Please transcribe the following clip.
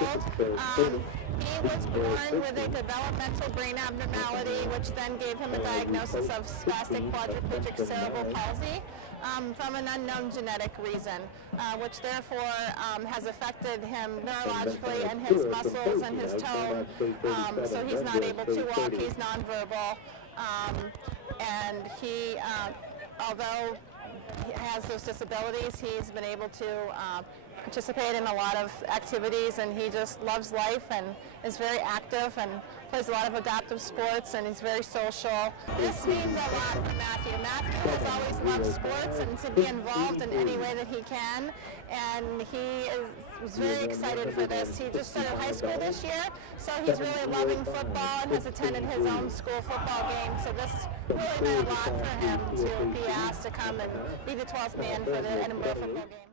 old. He was born with a developmental brain abnormality, which then gave him a diagnosis of spastic quadriplegic cerebral palsy from an unknown genetic reason, which therefore has affected him neurologically and his muscles and his tone. So he's not able to walk, he's nonverbal, and he, although he has those disabilities, he's been able to participate in a lot of activities, and he just loves life and is very active and plays a lot of adaptive sports, and he's very social. This means a lot for Matthew. Matthew has always loved sports and to be involved in any way that he can, and he was very excited for this. He just started high school this year, so he's really loving football and has attended his own school football game, so this really meant a lot for him to be asked to come and be the 12th man for the Edinboro Football game.